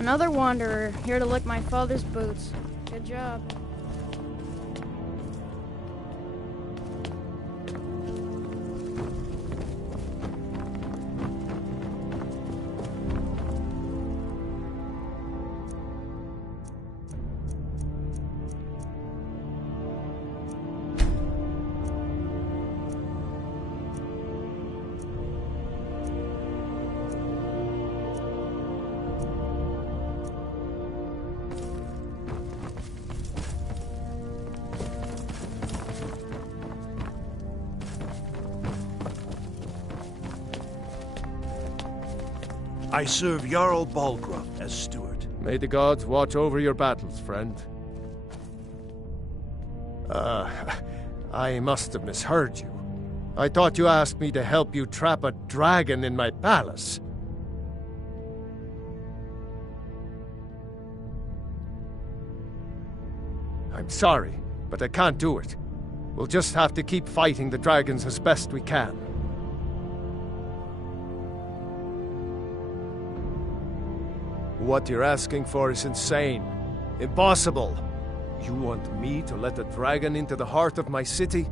Another wanderer, here to lick my father's boots. Good job. I serve Jarl Balgruuf as steward. May the gods watch over your battles, friend. I must have misheard you. I thought you asked me to help you trap a dragon in my palace. I'm sorry, but I can't do it. We'll just have to keep fighting the dragons as best we can. What you're asking for is insane. Impossible. You want me to let a dragon into the heart of my city,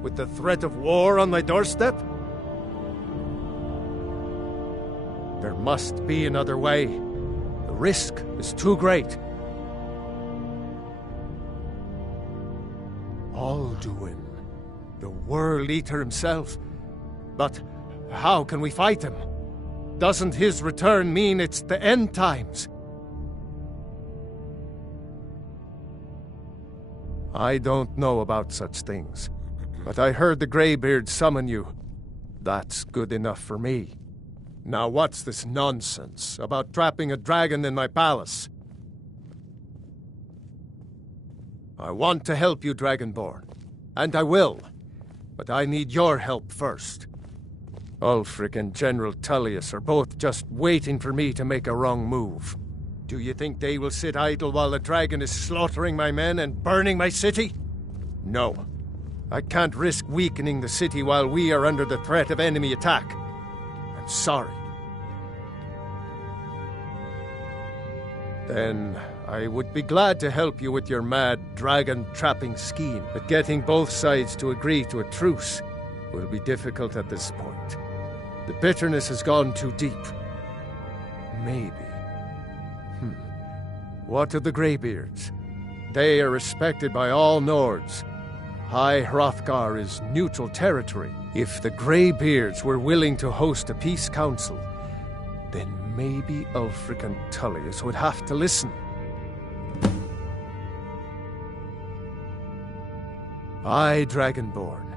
with the threat of war on my doorstep? There must be another way. The risk is too great. Alduin, the World Eater himself. But how can we fight him? Doesn't his return mean it's the end times? I don't know about such things, but I heard the Greybeard summon you. That's good enough for me. Now what's this nonsense about trapping a dragon in my palace? I want to help you, Dragonborn, and I will, but I need your help first. Ulfric and General Tullius are both just waiting for me to make a wrong move. Do you think they will sit idle while the dragon is slaughtering my men and burning my city? No. I can't risk weakening the city while we are under the threat of enemy attack. I'm sorry. Then I would be glad to help you with your mad dragon-trapping scheme, but getting both sides to agree to a truce will be difficult at this point. The bitterness has gone too deep. Maybe. What of the Greybeards? They are respected by all Nords. High Hrothgar is neutral territory. If the Greybeards were willing to host a peace council, then maybe Ulfric and Tullius would have to listen. Aye, Dragonborn.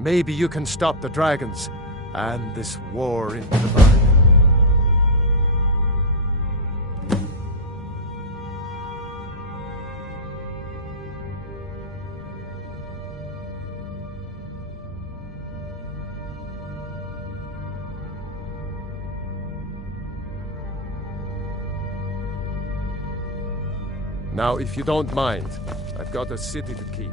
Maybe you can stop the dragons and this war into the bargain. Now, if you don't mind, I've got a city to keep.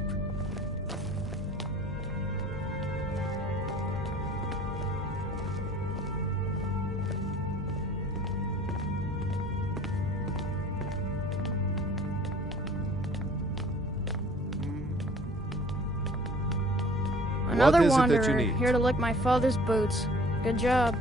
Another wanderer, here to lick my father's boots. Good job.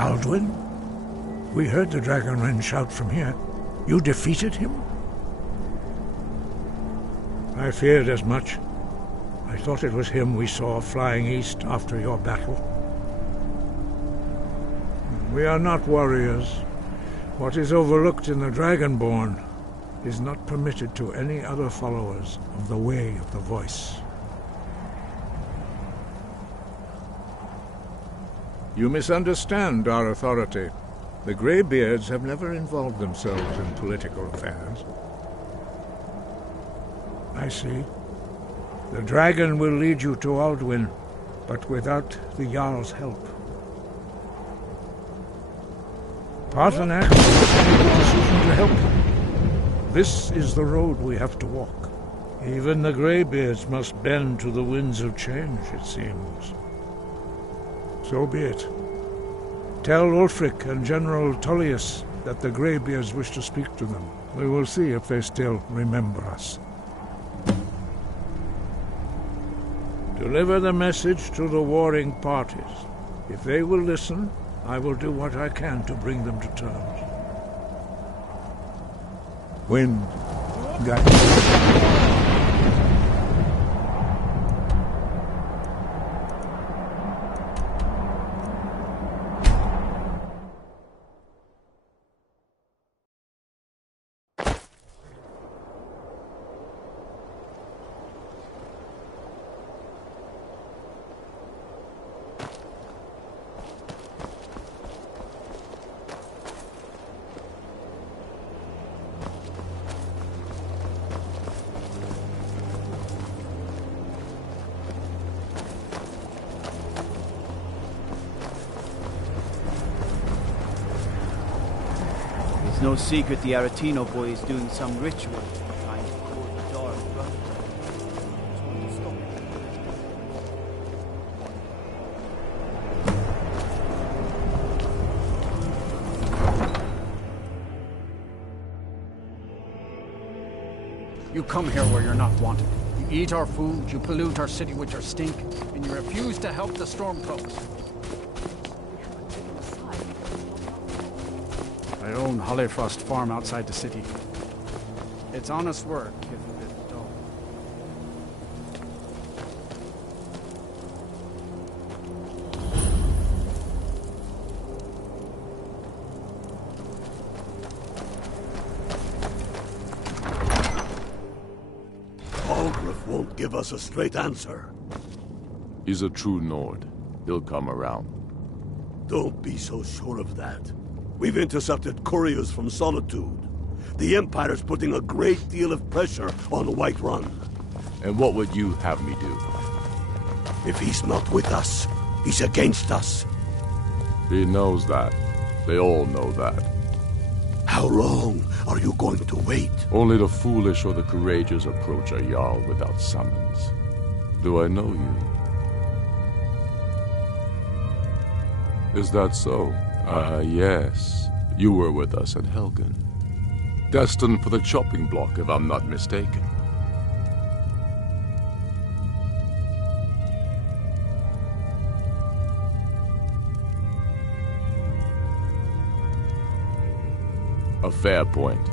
Alduin? We heard the Dragonren shout from here. You defeated him? I feared as much. I thought it was him we saw flying east after your battle. We are not warriors. What is overlooked in the Dragonborn is not permitted to any other followers of the Way of the Voice. You misunderstand our authority. The Greybeards have never involved themselves in political affairs. I see. The dragon will lead you to Alduin, but without the Jarl's help. Paarthurnax made the decision to help you. This is the road we have to walk. Even the Greybeards must bend to the winds of change, it seems. So be it. Tell Ulfric and General Tullius that the Greybeards wish to speak to them. We will see if they still remember us. Deliver the message to the warring parties. If they will listen, I will do what I can to bring them to terms. Wind, guide. It's no secret the Aretino boy is doing some ritual trying to court the Jarl's brother. Just want to stop it. You come here where you're not wanted. You eat our food, you pollute our city with your stink, and you refuse to help the Stormcloaks. I own Hollifrost Farm outside the city. It's honest work, if a bit dull. Balgruuf won't give us a straight answer. He's a true Nord. He'll come around. Don't be so sure of that. We've intercepted couriers from Solitude. The Empire's putting a great deal of pressure on Whiterun. And what would you have me do? If he's not with us, he's against us. He knows that. They all know that. How long are you going to wait? Only the foolish or the courageous approach a Jarl without summons. Do I know you? Is that so? Yes. You were with us at Helgen. Destined for the chopping block, if I'm not mistaken. A fair point.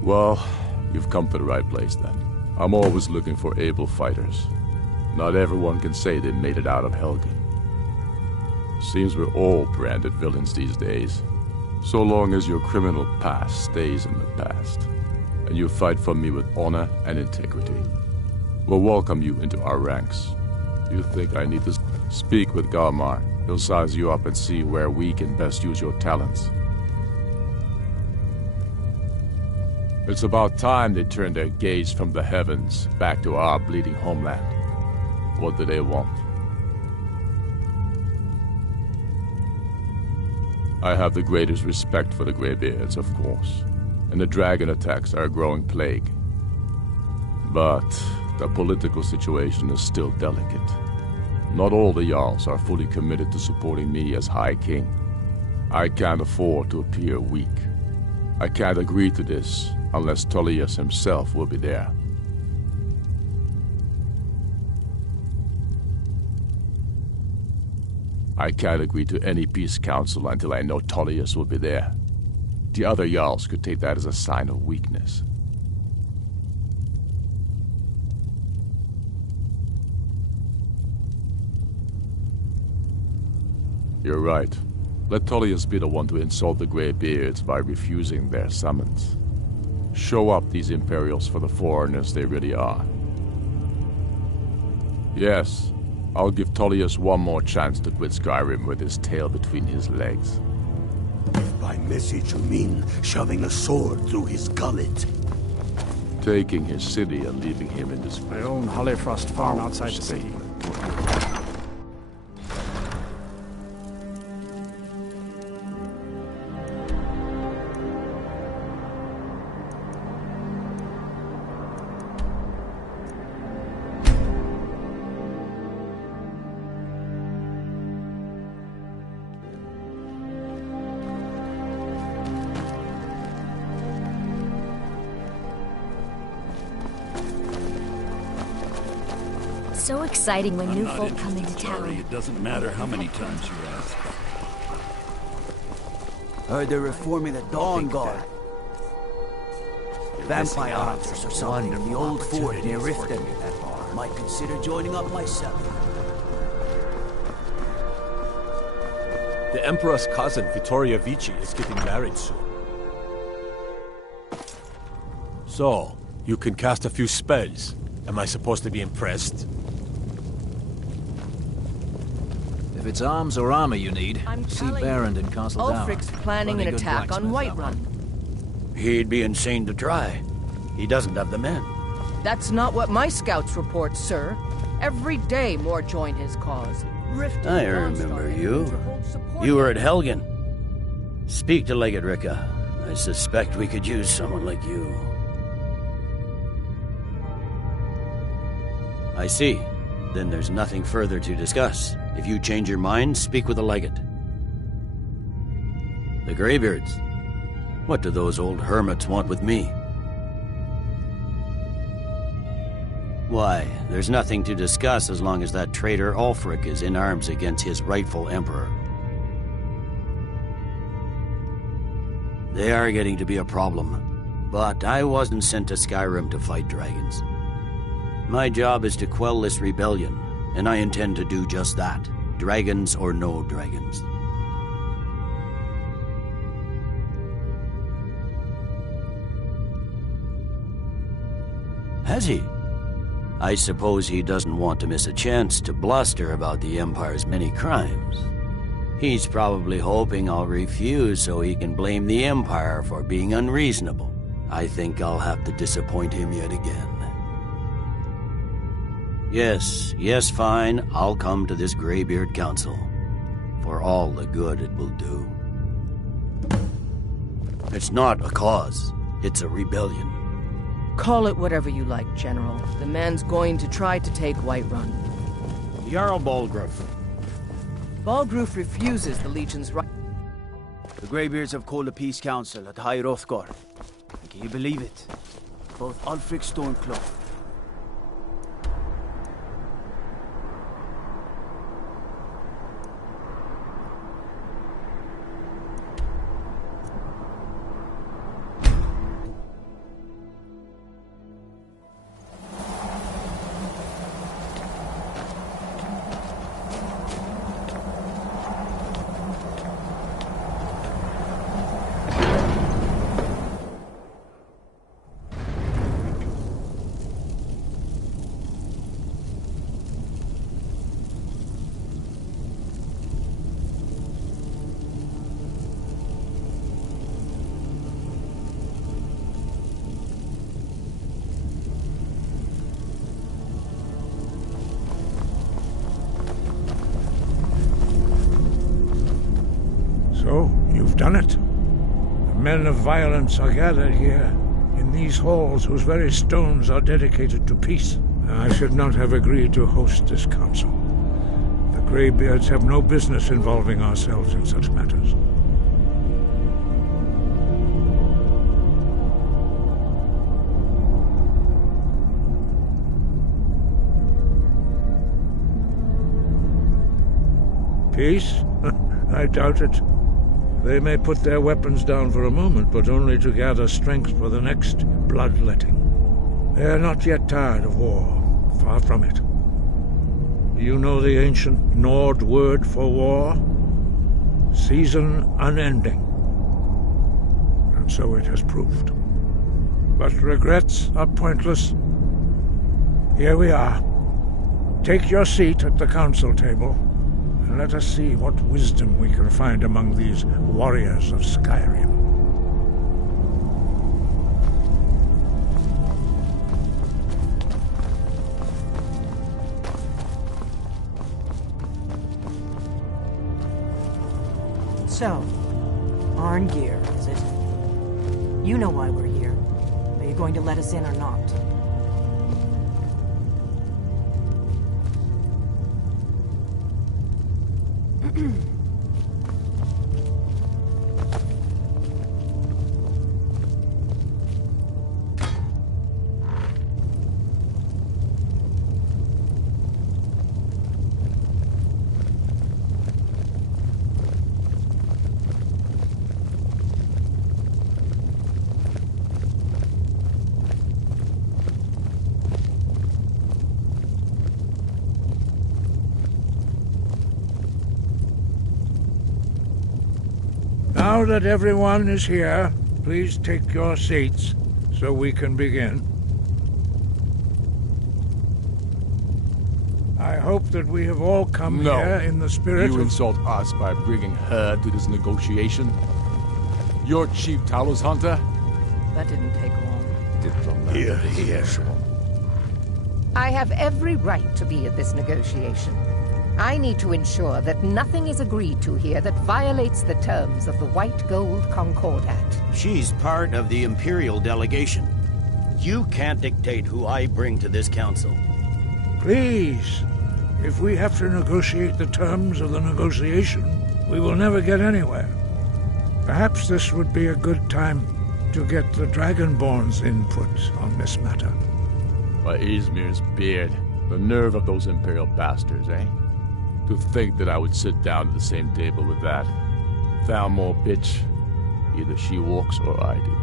Well, you've come to the right place then. I'm always looking for able fighters. Not everyone can say they made it out of Helgen. Seems we're all branded villains these days. So long as your criminal past stays in the past, and you fight for me with honor and integrity, we'll welcome you into our ranks. You think I need to speak with Galmar? He'll size you up and see where we can best use your talents. It's about time they turned their gaze from the heavens back to our bleeding homeland. What do they want? I have the greatest respect for the Greybeards, of course, and the dragon attacks are a growing plague. But the political situation is still delicate. Not all the Jarls are fully committed to supporting me as High King. I can't afford to appear weak. I can't agree to this unless Tullius himself will be there. I can't agree to any peace council until I know Tullius will be there. The other Jarls could take that as a sign of weakness. You're right. Let Tullius be the one to insult the Greybeards by refusing their summons. Show up these Imperials for the foreigners they really are. Yes, I'll give Tullius one more chance to quit Skyrim with his tail between his legs. If by message you mean shoving a sword through his gullet. Taking his city and leaving him in this... I own Holyfrost farm outside the city. So exciting when new folk come into town. It doesn't matter how many times you ask. Heard they're reforming the Dawn Guard. Vampire hunters or something in the old fort near Riften. Might consider joining up myself. The Emperor's cousin, Vittoria Vici, is getting married soon. So, you can cast a few spells. Am I supposed to be impressed? If it's arms or armor you need, see Barrand in Castle Down. Ulfric's planning an attack on Whiterun. He'd be insane to try. He doesn't have the men. That's not what my scouts report, sir. Every day more join his cause. I remember you. You were at Helgen. Speak to Legate Ricca. I suspect we could use someone like you. I see. Then there's nothing further to discuss. If you change your mind, speak with the Legate. The Greybeards. What do those old hermits want with me? Why, there's nothing to discuss as long as that traitor Ulfric is in arms against his rightful emperor. They are getting to be a problem. But I wasn't sent to Skyrim to fight dragons. My job is to quell this rebellion, and I intend to do just that, dragons or no dragons. Has he? I suppose he doesn't want to miss a chance to bluster about the Empire's many crimes. He's probably hoping I'll refuse so he can blame the Empire for being unreasonable. I think I'll have to disappoint him yet again. Yes, fine. I'll come to this Greybeard Council. For all the good it will do. It's not a cause. It's a rebellion. Call it whatever you like, General. The man's going to try to take Whiterun. Jarl Balgruuf. Balgruuf refuses the Legion's right. The Greybeards have called a peace council at High Hrothgar. Can you believe it? Both Ulfric Stormcloak So, you've done it. The men of violence are gathered here, in these halls whose very stones are dedicated to peace. I should not have agreed to host this council. The Greybeards have no business involving ourselves in such matters. Peace? I doubt it. They may put their weapons down for a moment, but only to gather strength for the next bloodletting. They are not yet tired of war. Far from it. Do you know the ancient Nord word for war? Season unending. And so it has proved. But regrets are pointless. Here we are. Take your seat at the council table, and let us see what wisdom we can find among these warriors of Skyrim. So, Arngeir, is it? You know why we're here. Are you going to let us in or not? Now that everyone is here, please take your seats so we can begin. I hope that we have all come here in the spirit You of... insult us by bringing her to this negotiation? You're Chief Talos Hunter? That didn't take long. Here. I have every right to be at this negotiation. I need to ensure that nothing is agreed to here that violates the terms of the White Gold Concordat. She's part of the Imperial delegation. You can't dictate who I bring to this council. Please, if we have to negotiate the terms of the negotiation, we will never get anywhere. Perhaps this would be a good time to get the Dragonborn's input on this matter. By Izmir's beard, the nerve of those Imperial bastards, eh? To think that I would sit down at the same table with that. Thalmor bitch. Either she walks or I do.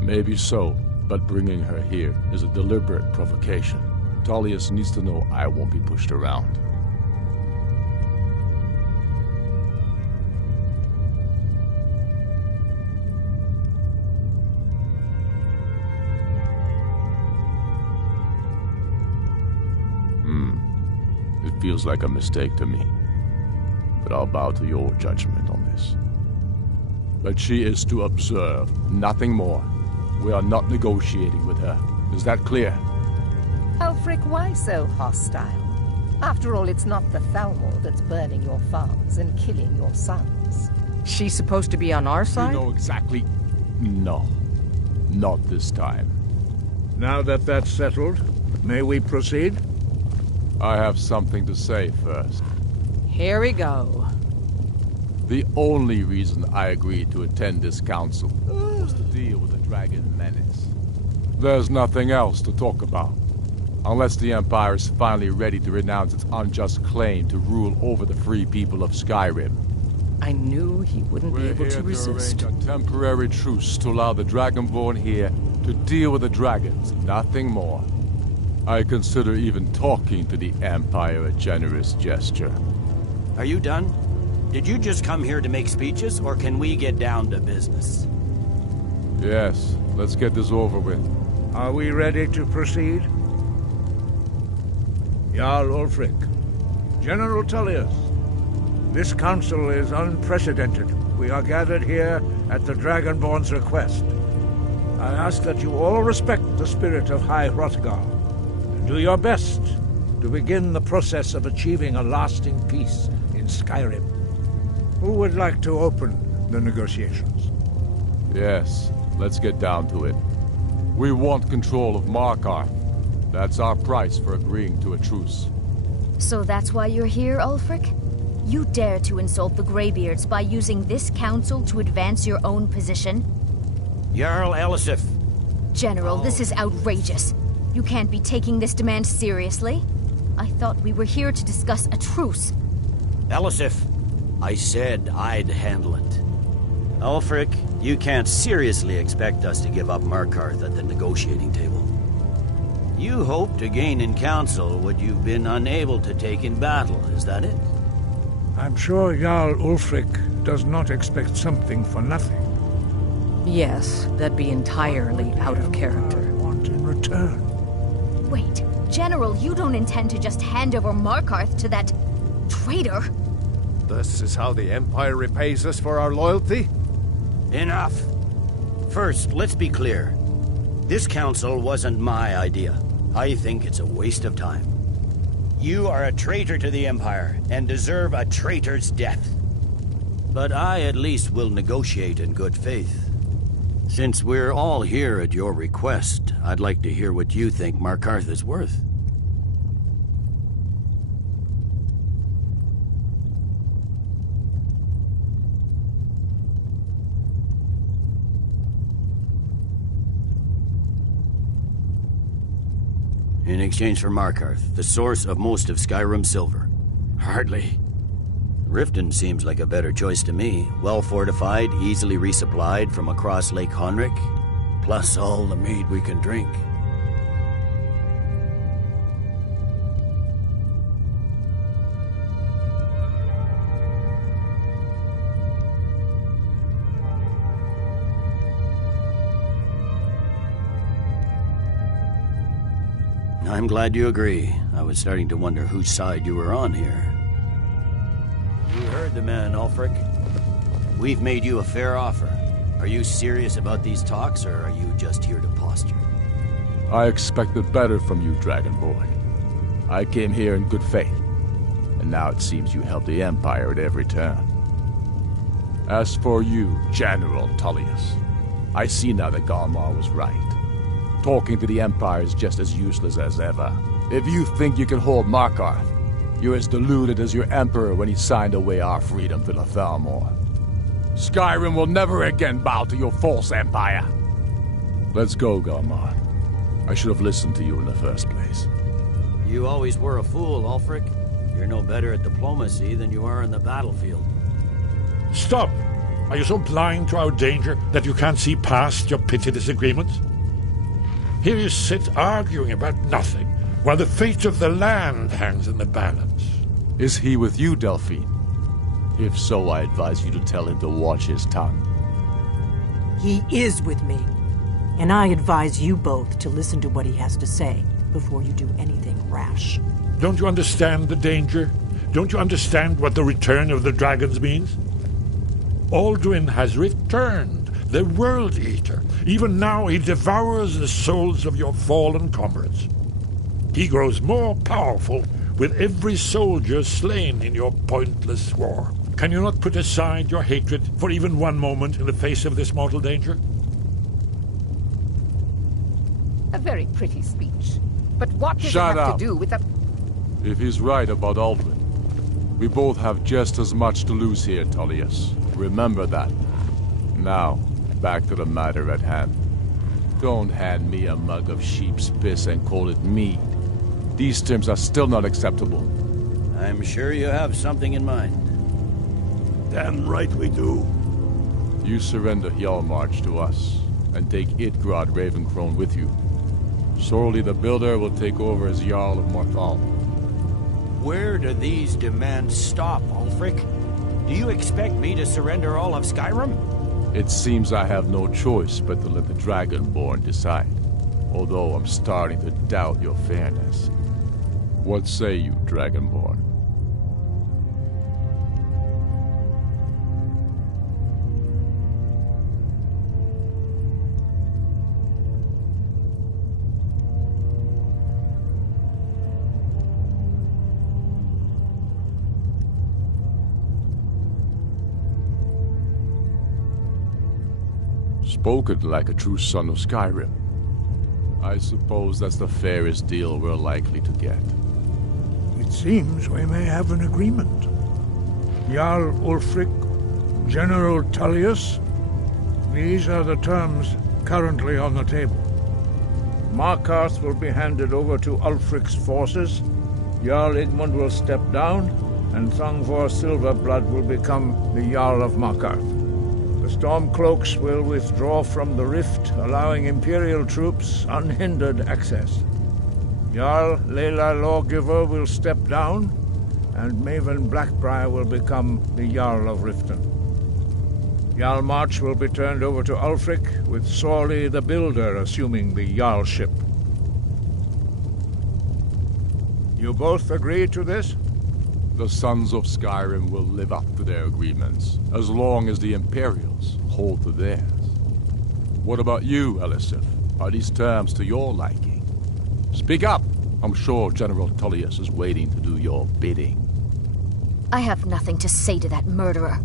Maybe so, but bringing her here is a deliberate provocation. Tullius needs to know I won't be pushed around. It feels like a mistake to me, but I'll bow to your judgment on this. But she is to observe, nothing more. We are not negotiating with her. Is that clear? Ulfric, why so hostile? After all, it's not the Thalmor that's burning your farms and killing your sons. She's supposed to be on our side? You know exactly... No. Not this time. Now that that's settled, may we proceed? I have something to say first. Here we go. The only reason I agreed to attend this council was to deal with the dragon menace. There's nothing else to talk about. Unless the Empire is finally ready to renounce its unjust claim to rule over the free people of Skyrim. I knew he wouldn't be able to resist. We're here to arrange a temporary truce to allow the Dragonborn here to deal with the dragons, nothing more. I consider even talking to the Empire a generous gesture. Are you done? Did you just come here to make speeches, or can we get down to business? Yes, let's get this over with. Are we ready to proceed? Jarl Ulfric, General Tullius, this council is unprecedented. We are gathered here at the Dragonborn's request. I ask that you all respect the spirit of High Hrothgar. Do your best to begin the process of achieving a lasting peace in Skyrim. Who would like to open the negotiations? Yes, let's get down to it. We want control of Markarth. That's our price for agreeing to a truce. So that's why you're here, Ulfric? You dare to insult the Greybeards by using this council to advance your own position? Jarl Elisif, General, this is outrageous. You can't be taking this demand seriously. I thought we were here to discuss a truce. Elisif, I said I'd handle it. Ulfric, you can't seriously expect us to give up Markarth at the negotiating table. You hoped to gain in council what you've been unable to take in battle, is that it? I'm sure Jarl Ulfric does not expect something for nothing. Yes, that'd be entirely out of character. I want in return. Wait, General, you don't intend to just hand over Markarth to that traitor? This is how the Empire repays us for our loyalty? Enough. First, let's be clear. This council wasn't my idea. I think it's a waste of time. You are a traitor to the Empire, and deserve a traitor's death. But I at least will negotiate in good faith. Since we're all here at your request, I'd like to hear what you think Markarth is worth. In exchange for Markarth, the source of most of Skyrim's silver. Hardly. Riften seems like a better choice to me. Well-fortified, easily resupplied from across Lake Honric, plus all the mead we can drink. I'm glad you agree. I was starting to wonder whose side you were on here. You heard the man, Ulfric. We've made you a fair offer. Are you serious about these talks, or are you just here to posture? I expected better from you, Dragonborn. I came here in good faith, and now it seems you help the Empire at every turn. As for you, General Tullius, I see now that Galmar was right. Talking to the Empire is just as useless as ever. If you think you can hold Markarth, you're as deluded as your Emperor when he signed away our freedom to the Thalmor. Skyrim will never again bow to your false empire. Let's go, Galmar. I should have listened to you in the first place. You always were a fool, Ulfric. You're no better at diplomacy than you are in the battlefield. Stop! Are you so blind to our danger that you can't see past your petty disagreements? Here you sit arguing about nothing, while the fate of the land hangs in the balance. Is he with you, Delphine? If so, I advise you to tell him to watch his tongue. He is with me, and I advise you both to listen to what he has to say before you do anything rash. Don't you understand the danger? Don't you understand what the return of the dragons means? Alduin has returned, the World Eater. Even now he devours the souls of your fallen comrades. He grows more powerful with every soldier slain in your pointless war. Can you not put aside your hatred for even one moment in the face of this mortal danger? A very pretty speech. But what does Shut it have up. to do with the... If he's right about Alduin, we both have just as much to lose here, Tullius. Remember that. Now, back to the matter at hand. Don't hand me a mug of sheep's piss and call it mead. These terms are still not acceptable. I'm sure you have something in mind. Damn right we do. You surrender Hjalmarch to us, and take Idgrod Ravencrone with you. Sorli the Builder will take over as Jarl of Morthal. Where do these demands stop, Ulfric? Do you expect me to surrender all of Skyrim? It seems I have no choice but to let the Dragonborn decide. Although I'm starting to doubt your fairness. What say you, Dragonborn? Spoken like a true son of Skyrim. I suppose that's the fairest deal we're likely to get. It seems we may have an agreement. Jarl Ulfric, General Tullius, these are the terms currently on the table. Markarth will be handed over to Ulfric's forces, Jarl Igmund will step down, and Thongvor Silverblood will become the Jarl of Markarth. The Stormcloaks will withdraw from the rift, allowing Imperial troops unhindered access. Jarl Leila Lawgiver will step down, and Maven Blackbriar will become the Jarl of Riften. Jarl March will be turned over to Ulfric, with Sorley the Builder assuming the Jarlship. You both agree to this? The Sons of Skyrim will live up to their agreements, as long as the Imperials hold to theirs. What about you, Elisif? Are these terms to your liking? Speak up! I'm sure General Tullius is waiting to do your bidding. I have nothing to say to that murderer.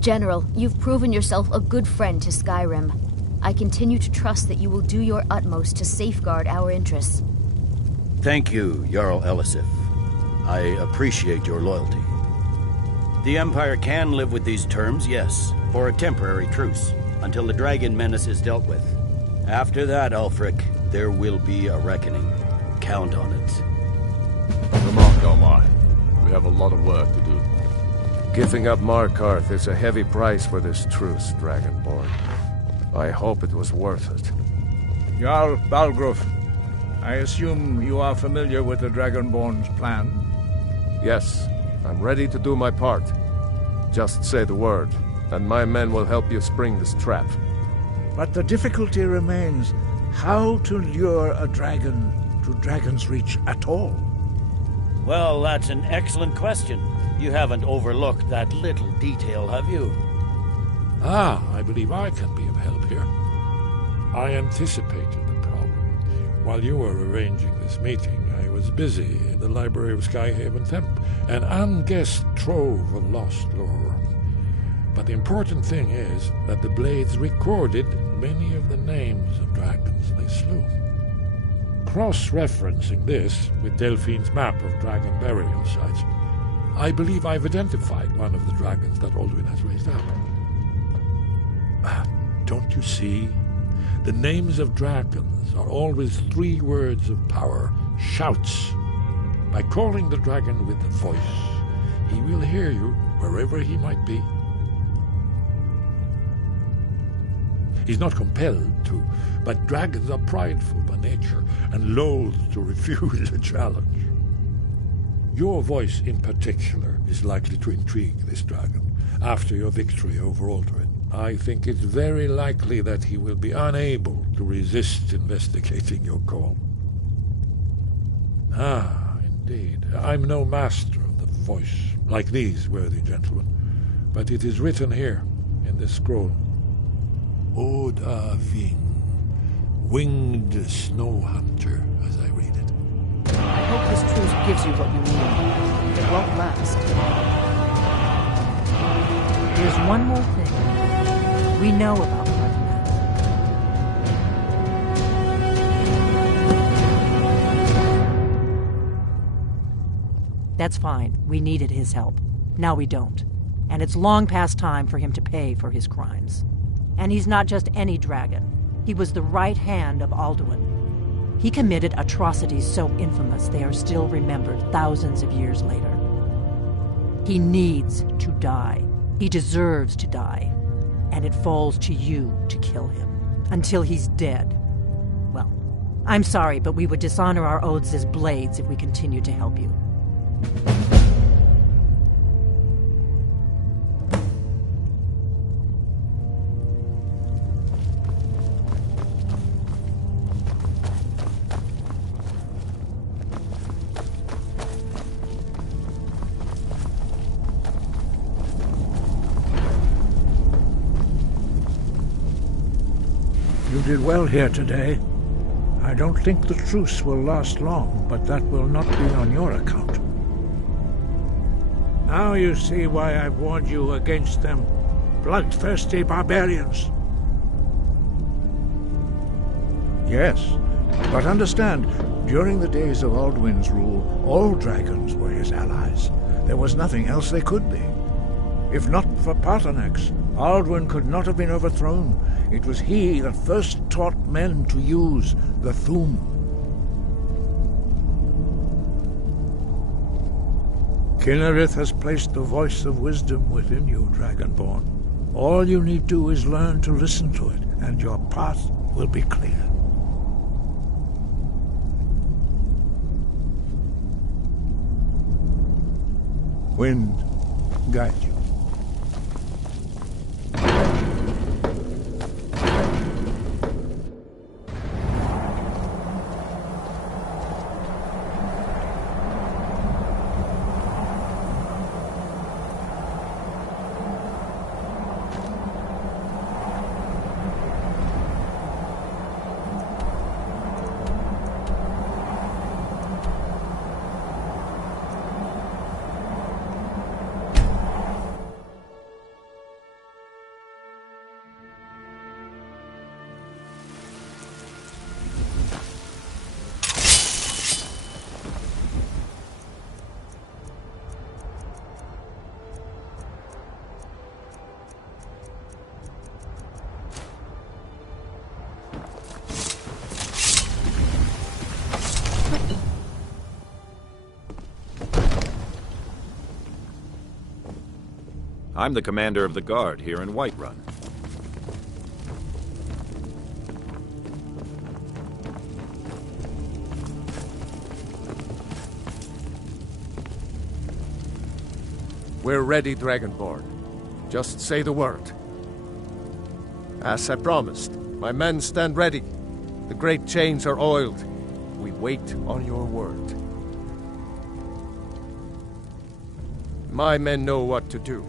General, you've proven yourself a good friend to Skyrim. I continue to trust that you will do your utmost to safeguard our interests. Thank you, Jarl Elisif. I appreciate your loyalty. The Empire can live with these terms, yes, for a temporary truce, until the dragon menace is dealt with. After that, Ulfric, there will be a reckoning. Count on it. Remark, Omar. We have a lot of work to do. Giving up Markarth is a heavy price for this truce, Dragonborn. I hope it was worth it. Jarl Balgruf, I assume you are familiar with the Dragonborn's plan? Yes, I'm ready to do my part. Just say the word, and my men will help you spring this trap. But the difficulty remains how to lure a dragon to Dragon's Reach at all. Well, that's an excellent question. You haven't overlooked that little detail, have you? I believe I can be of help here. I anticipated the problem. While you were arranging this meeting, I was busy in the library of Skyhaven Temp, an unguessed trove of lost lore. But the important thing is that the Blades recorded many of the names of dragons they slew. Cross-referencing this with Delphine's map of dragon burial sites, I believe I've identified one of the dragons that Alduin has raised up. Don't you see? The names of dragons are always 3 words of power, shouts. By calling the dragon with the voice, he will hear you wherever he might be. He's not compelled to, but dragons are prideful by nature and loath to refuse a challenge. Your voice in particular is likely to intrigue this dragon after your victory over Alduin. I think it's very likely that he will be unable to resist investigating your call. Indeed. I'm no master of the voice, like these worthy gentlemen, but it is written here in this scroll. Oda Ving, winged snow hunter, as I read it. I hope this truce gives you what you need. It won't last. There's one more thing. We know about Parthenax. That's fine. We needed his help. Now we don't. And it's long past time for him to pay for his crimes. And he's not just any dragon. He was the right hand of Alduin. He committed atrocities so infamous they are still remembered thousands of years later. He needs to die. He deserves to die. And it falls to you to kill him. Until he's dead. Well, I'm sorry, but we would dishonor our oaths as Blades if we continued to help you. You did well here today. I don't think the truce will last long, but that will not be on your account. Now you see why I've warned you against them bloodthirsty barbarians. Yes, but understand, during the days of Alduin's rule, all dragons were his allies. There was nothing else they could be. If not for Parthenax, Alduin could not have been overthrown. It was he that first taught men to use the Thu'um. Kinnerith has placed the voice of wisdom within you, Dragonborn. All you need do is learn to listen to it, and your path will be clear. Wind, guide you. I'm the commander of the guard here in Whiterun. We're ready, Dragonborn. Just say the word. As I promised, my men stand ready. The great chains are oiled. We wait on your word. My men know what to do.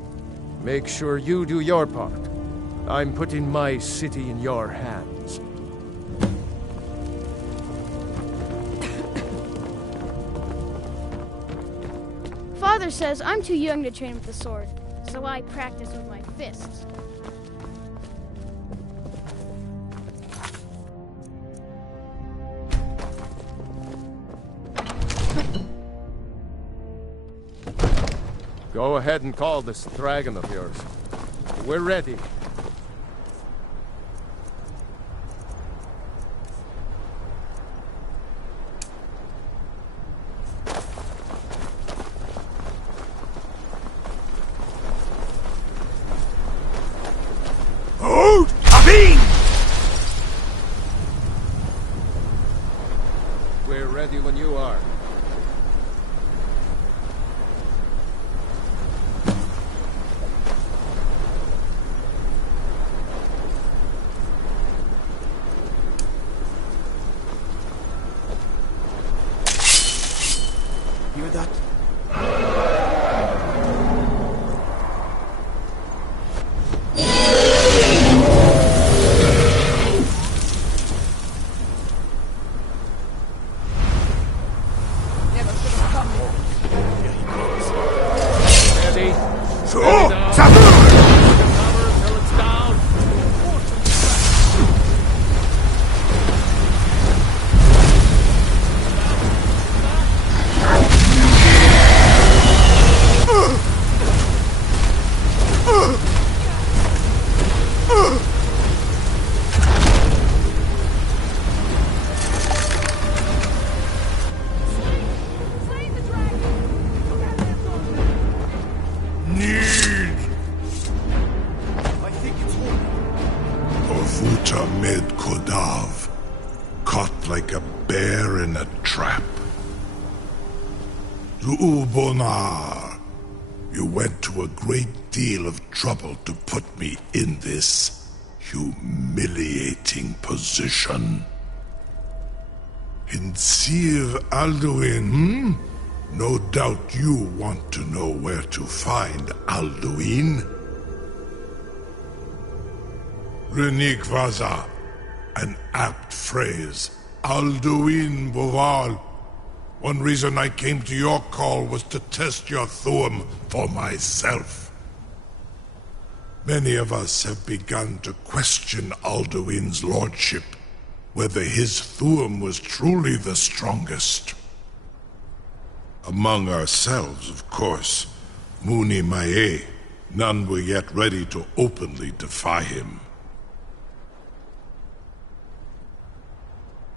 Make sure you do your part. I'm putting my city in your hands. Father says I'm too young to train with the sword, so I practice with my fists. Go ahead and call this dragon of yours. We're ready. We're ready when you are. Hear that? Caught like a bear in a trap. Lu'ubonar, you went to a great deal of trouble to put me in this humiliating position. In Sir Alduin, No doubt you want to know where to find Alduin. Renikvaza, an apt phrase. Alduin Boval. One reason I came to your call was to test your Thu'um for myself. Many of us have begun to question Alduin's lordship, whether his Thu'um was truly the strongest. Among ourselves, of course, Muni Mae, None were yet ready to openly defy him.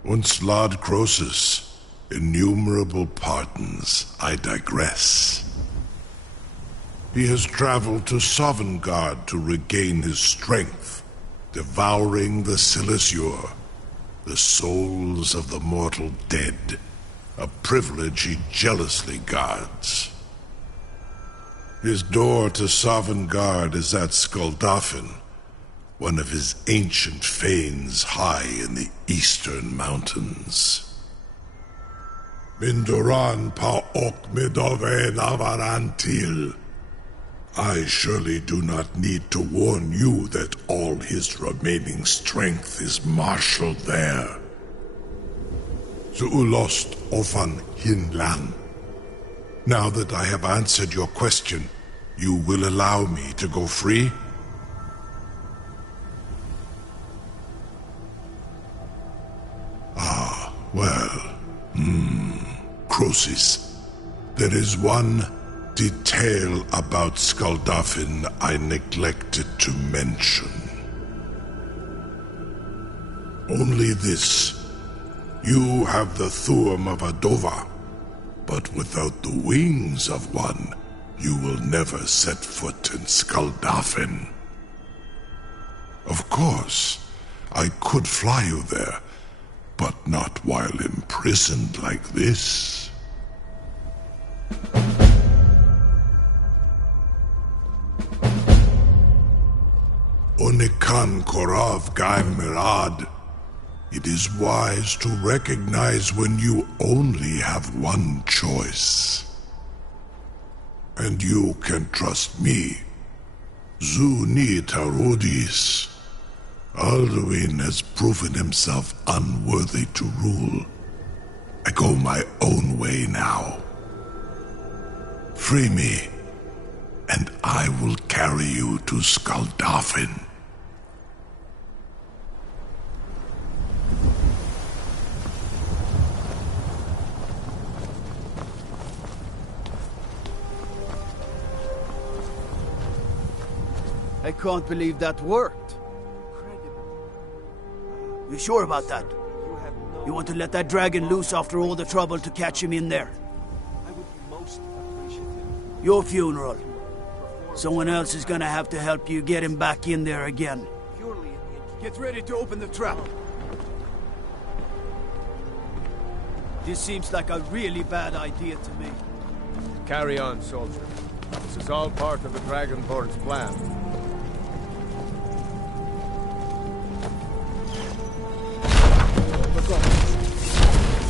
Once Lord Croesus, innumerable pardons, I digress. He has traveled to Sovngarde to regain his strength, devouring the Silesure, the souls of the mortal dead, a privilege he jealously guards. His door to Sovngarde is at Skuldafn, one of his ancient fanes high in the eastern mountains. Mindoran pa ok midove navarantil. I surely do not need to warn you that all his remaining strength is marshaled there. Zuulost ofan hinlan. Now that I have answered your question, you will allow me to go free? Ah, well, Croesus, there is one detail about Skuldafn I neglected to mention. Only this. You have the Thuum of a Dova, but without the wings of one, you will never set foot in Skuldafn. Of course, I could fly you there, but not while imprisoned like this. Onikan Korav Gaim Mirad. It is wise to recognize when you only have one choice. And you can trust me. Zuni Tarudis. Alduin has proven himself unworthy to rule. I go my own way now. Free me, and I will carry you to Skuldafn. I can't believe that worked. You sure about that? You want to let that dragon loose after all the trouble to catch him in there? Your funeral. Someone else is gonna have to help you get him back in there again. Get ready to open the trap. This seems like a really bad idea to me. Carry on, soldier. This is all part of the Dragonborn's plan.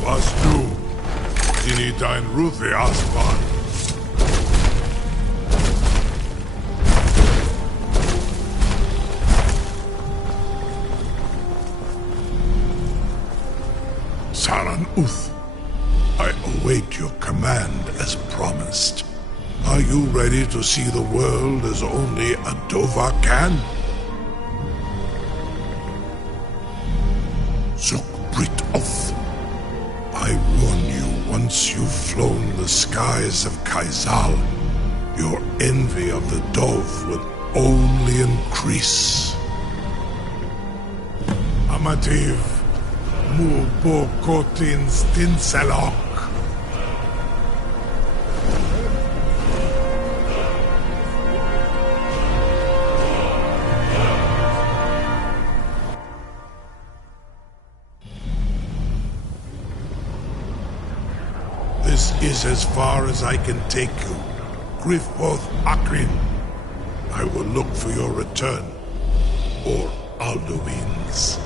Was du? Dini dein Ruthi Aspan. Saran Uth, I await your command as promised. Are you ready to see the world as only a Dova can? Zukbrit Oth. I warn you, once you've flown the skies of Kaizal, your envy of the Dove will only increase. Amativ, Mubo Kotin Stinselok. This is as far as I can take you. Griffboth Akrin. I will look for your return. Or Alduin's.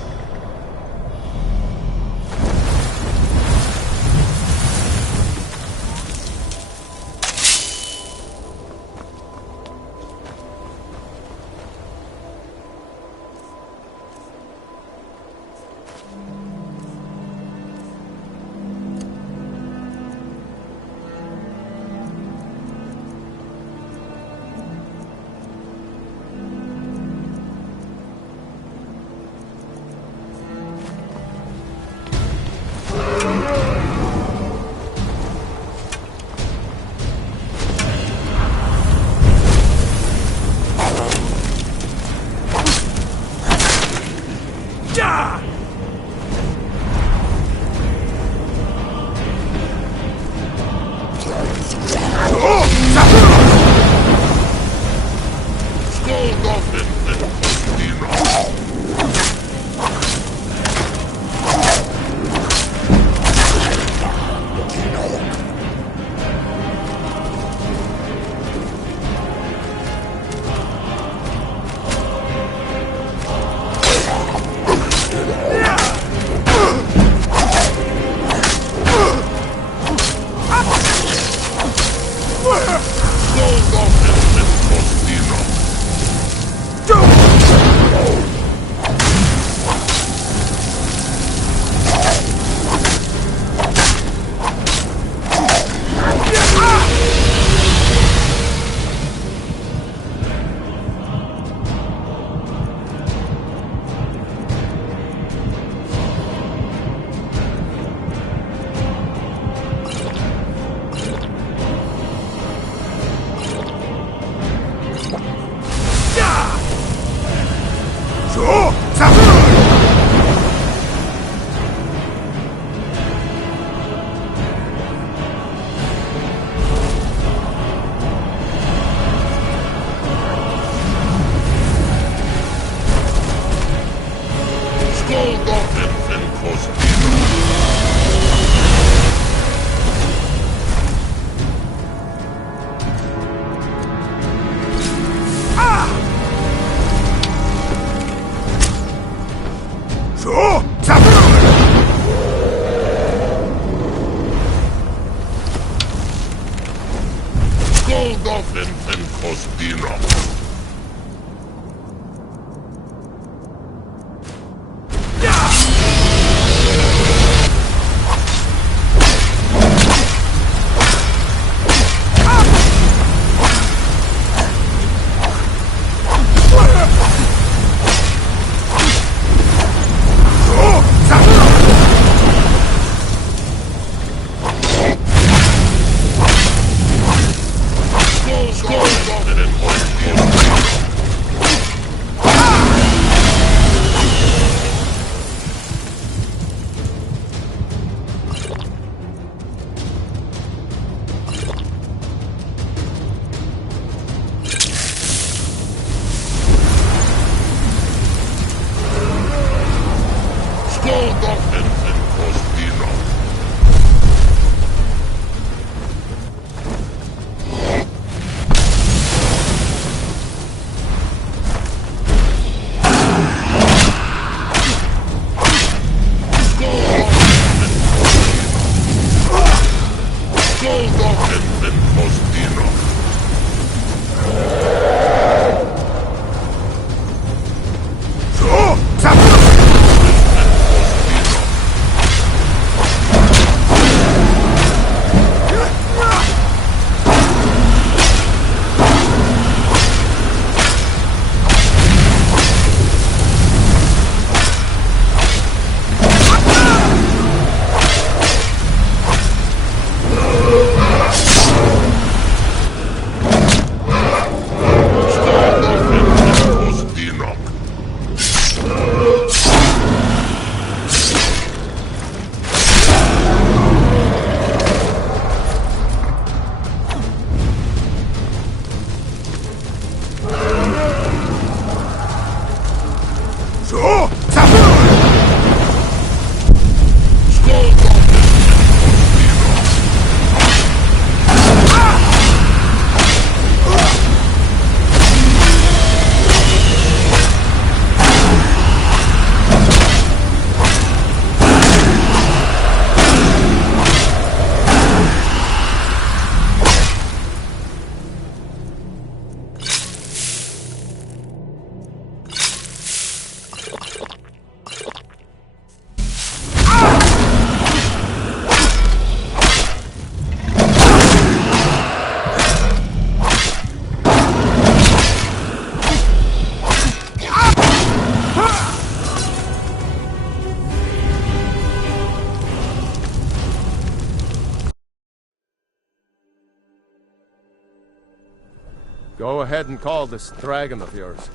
Go ahead and call this dragon of yours.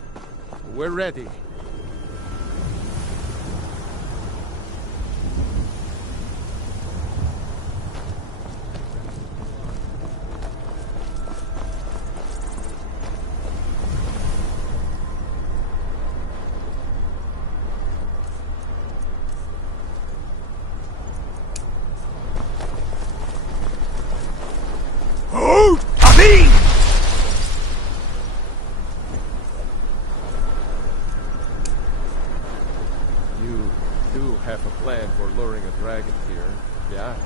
We're ready. have a plan for luring a dragon here, yeah?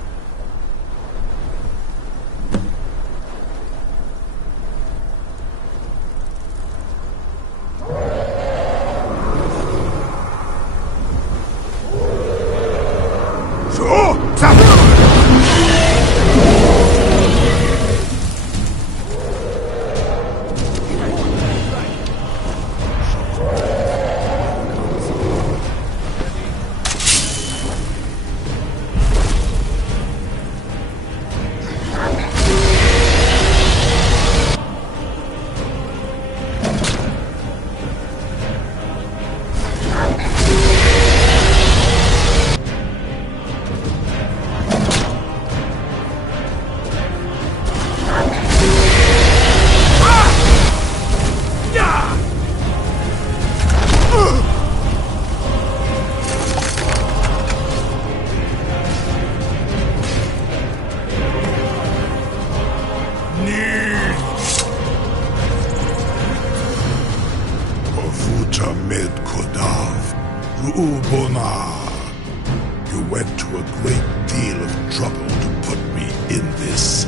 You went to a great deal of trouble to put me in this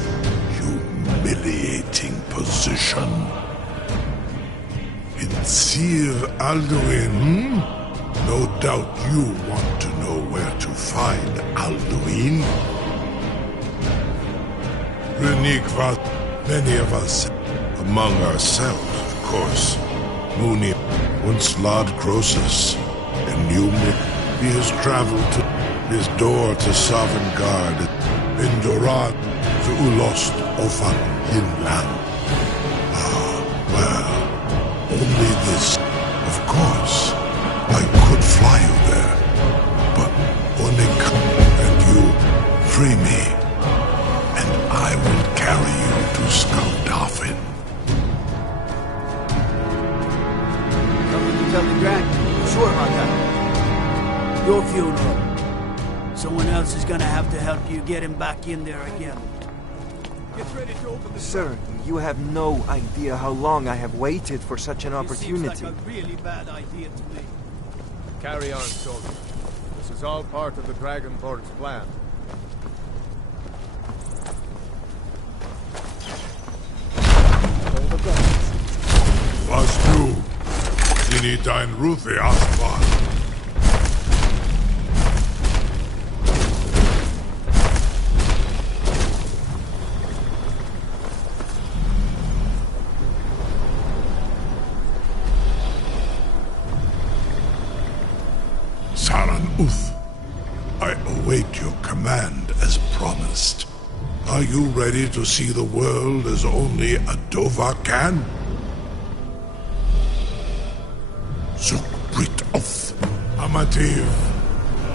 humiliating position. In Sir Alduin, no doubt you want to know where to find Alduin. Renigva, many of us, among ourselves, of course, Mooney, Unslad Croesus, and Newman, he has traveled to his door to Sovngarde, Pindoran, to Ulost Ofan Hinland. Ah, well, only this. Of course, I could fly you there, but Onik and you free me, and I will carry you to Skaldafin. Something to tell the dragon? Sure, Hunter. Your funeral. Someone else is gonna have to help you get him back in there again. Get ready to open the Sir, you have no idea how long I have waited for such an opportunity. Seems like a really bad idea to me. Carry on, soldier. This is all part of the Dragonborn's plan. Was du? Sini dein Ruthi Aspan. I await your command as promised. Are you ready to see the world as only a Dova can? Zukbrit of Amativ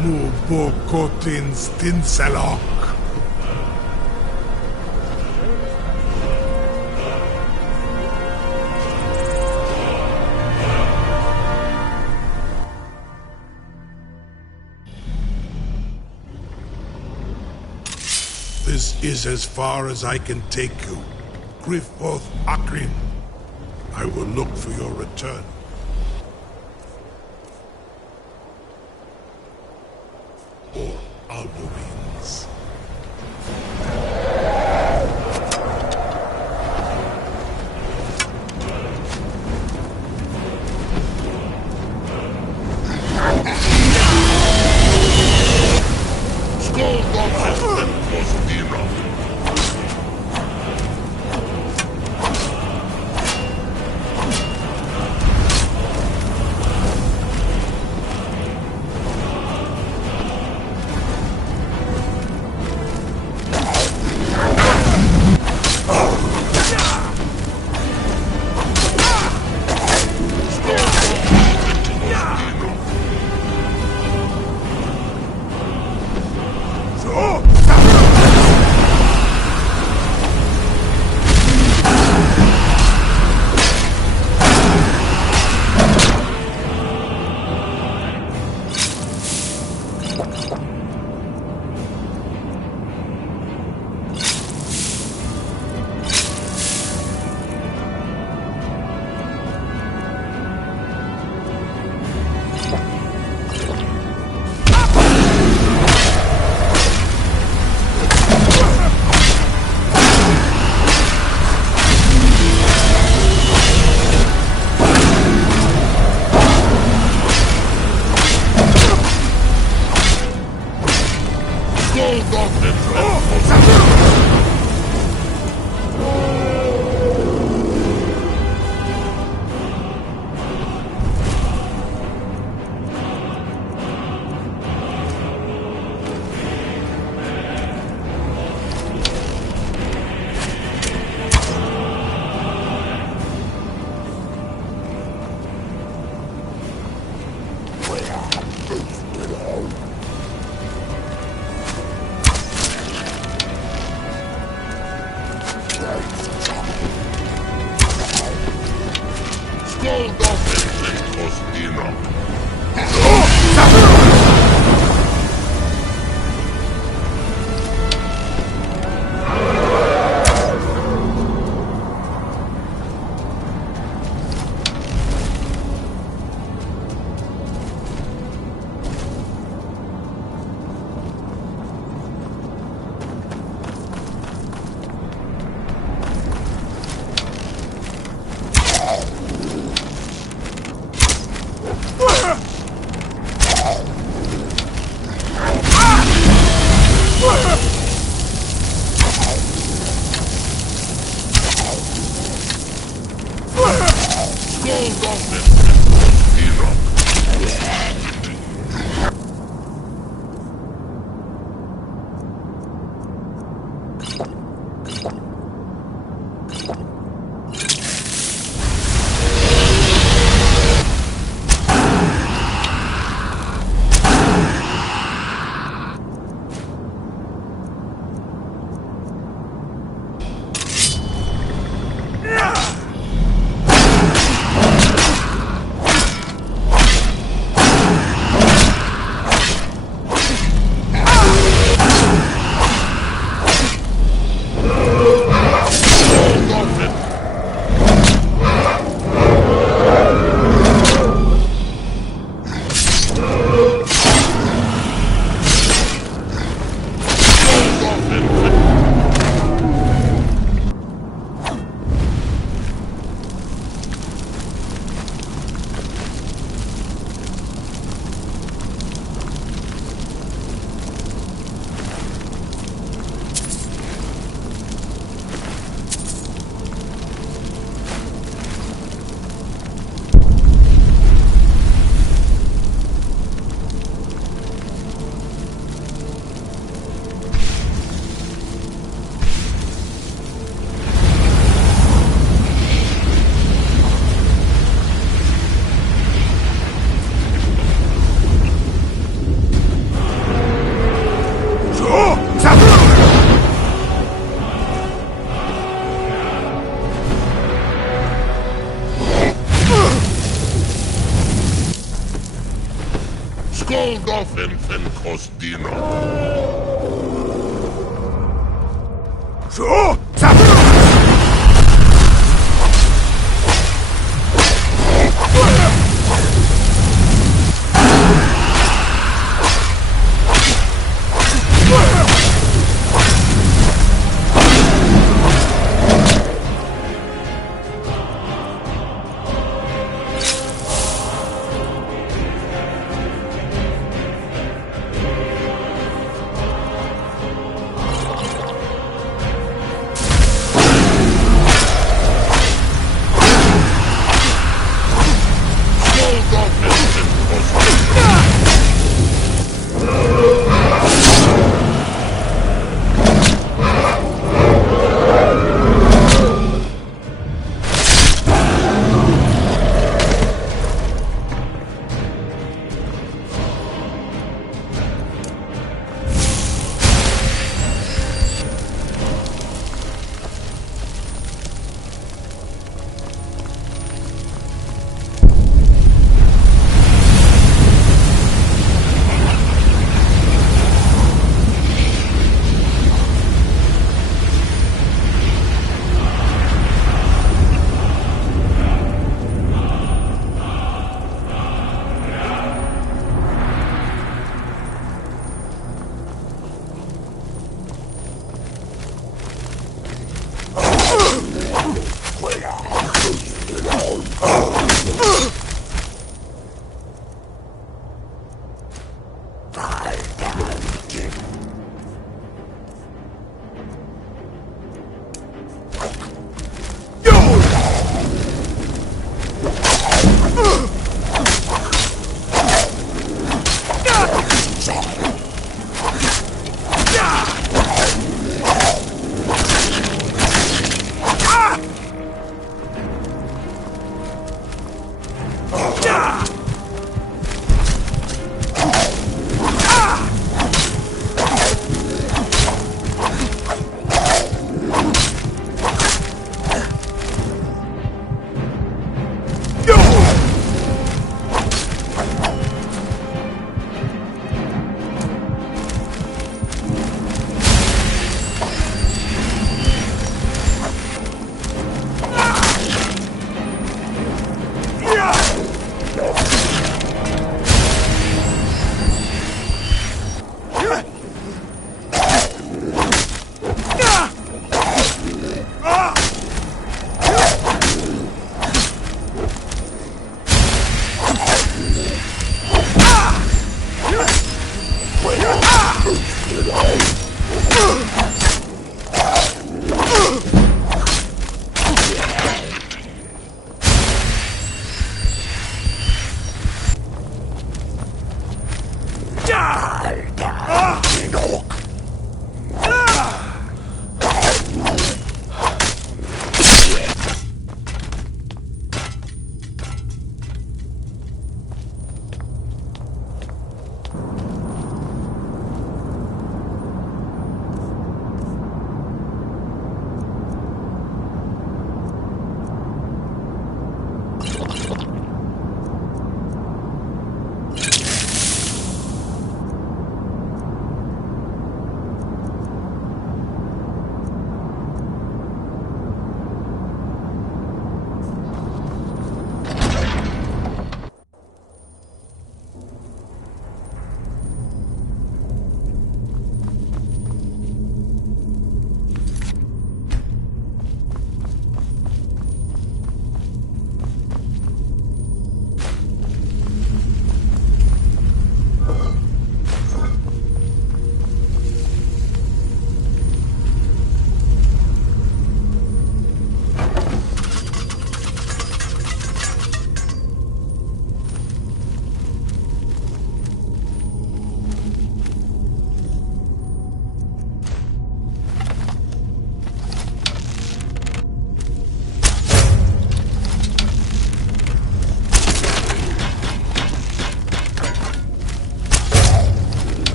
Mubokotin Stinselok. This is as far as I can take you. Grifoth Akrin. I will look for your return. Or Alduin's.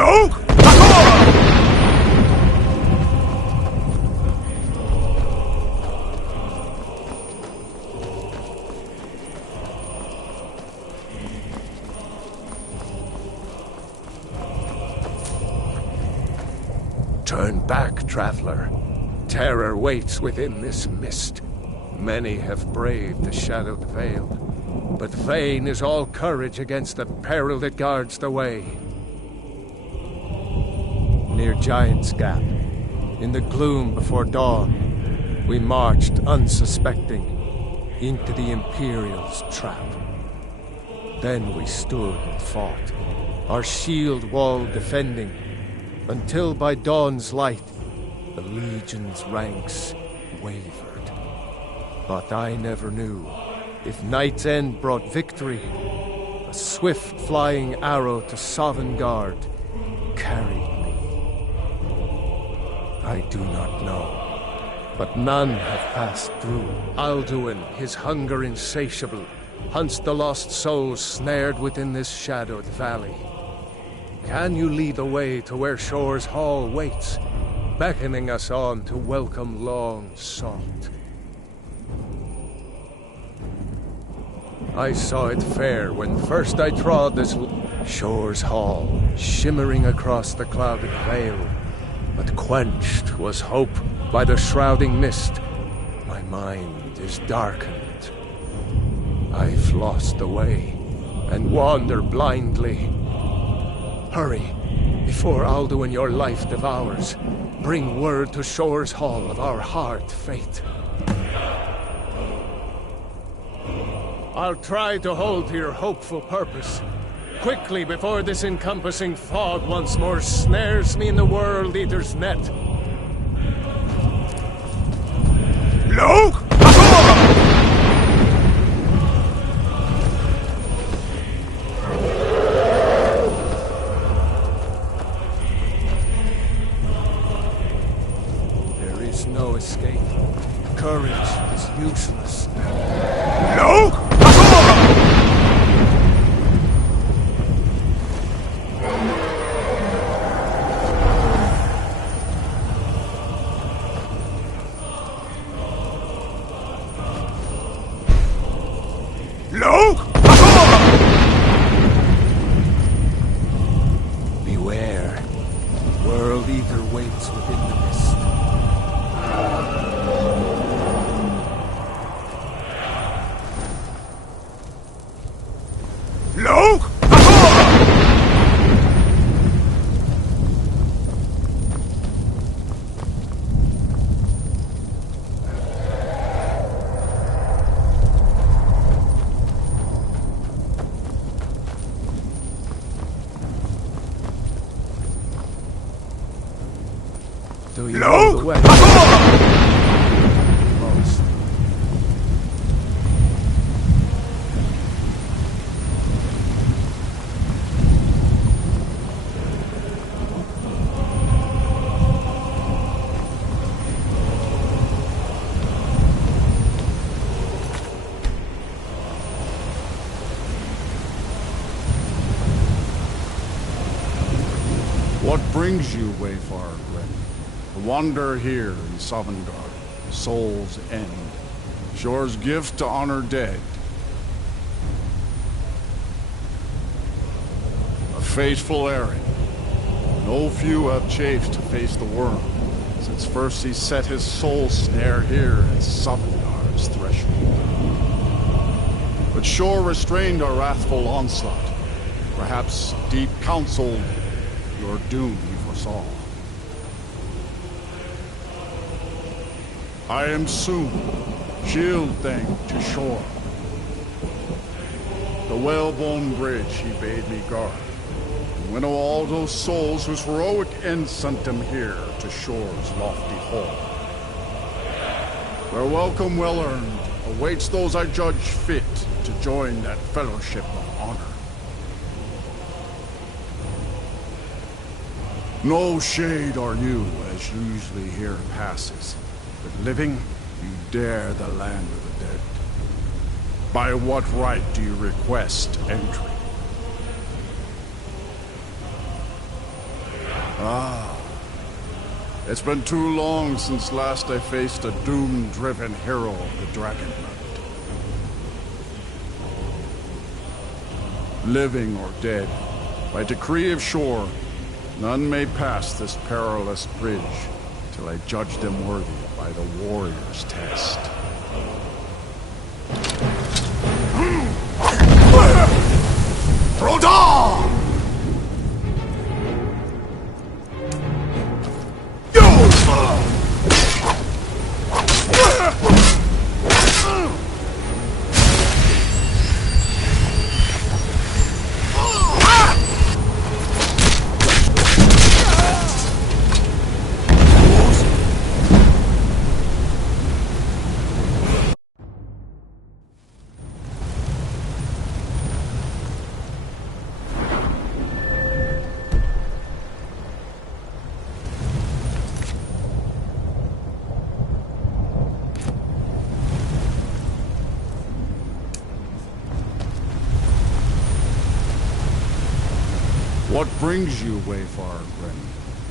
Look! Turn back, traveler. Terror waits within this mist. Many have braved the shadowed vale, but vain is all courage against the peril that guards the way. Near Giant's Gap, in the gloom before dawn, we marched unsuspecting into the Imperial's trap. Then we stood and fought, our shield wall defending, until by dawn's light, the Legion's ranks wavered. But I never knew if Night's End brought victory, a swift flying arrow to Sovngarde carried me. I do not know, but none have passed through. Alduin, his hunger insatiable, hunts the lost souls snared within this shadowed valley. Can you lead the way to where Shore's Hall waits, beckoning us on to welcome long sought? I saw it fair when first I trod this Shore's Hall, shimmering across the clouded vale, but quenched was hope by the shrouding mist. My mind is darkened. I've lost the way and wander blindly. Hurry, before Alduin your life devours. Bring word to Shore's Hall of our hard fate. I'll try to hold to your hopeful purpose. Quickly, before this encompassing fog once more snares me in the World Eater's net. Look! No escape. Courage is useless. Look! Look! Beware. World Eater waits within the mist. Look! Do you know the way? Most. What brings you, Wayfarer Grim? To wander here in Sovngarde, Soul's End, Shore's gift to honor dead. A fateful errand. No few have chafed to face the worm, since first he set his soul snare here at Sovngarde's threshold. But Shore restrained our wrathful onslaught. Perhaps deep counseled your doom he foresaw. I am soon, shield thing to Shore. The well-born bridge he bade me guard, and winnow all those souls whose heroic end sent them here to Shore's lofty hall. Where welcome well-earned awaits those I judge fit to join that fellowship of honor. No shade are you, as usually here passes, but living, you dare the land of the dead. By what right do you request entry? Ah. It's been too long since last I faced a doom-driven hero of the Dragonland. Living or dead, by decree of Shore, none may pass this perilous bridge till I judge them worthy by the warrior's test. Rodon! What brings you, Wayfarer Grim?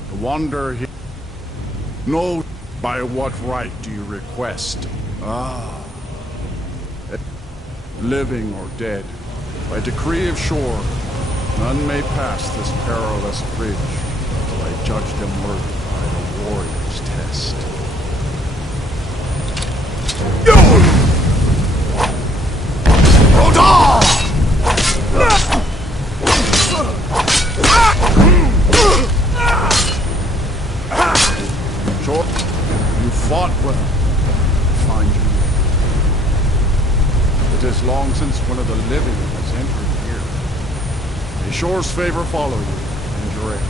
To wander here? No, by what right do you request? Ah. Living or dead, by decree of Shore, none may pass this perilous bridge till I judge them worthy by the warrior's test. Sure, you fought well. Find you. It is long since one of the living has entered here. May Shore's favor follow you, and your aid.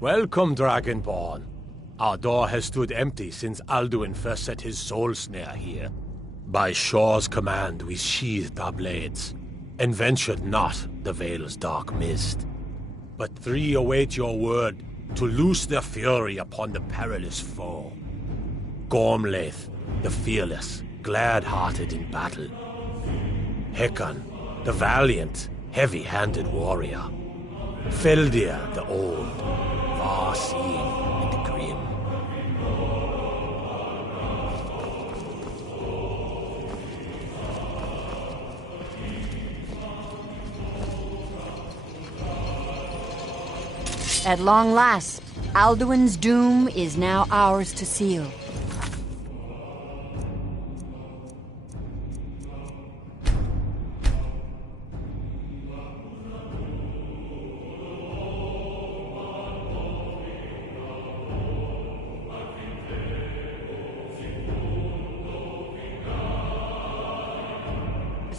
Welcome, Dragonborn. Our door has stood empty since Alduin first set his soul snare here. By Shore's command, we sheathed our blades, and ventured not the Vale's dark mist. But three await your word to loose their fury upon the perilous foe. Gormlaith, the fearless, glad-hearted in battle. Hekon, the valiant, heavy-handed warrior. Feldir, the old, far-seeing and grim. At long last, Alduin's doom is now ours to seal.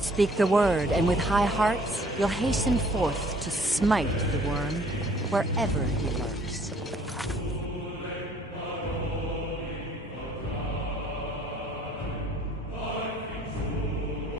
Speak the word, and with high hearts, you'll hasten forth to smite the worm wherever he lurks.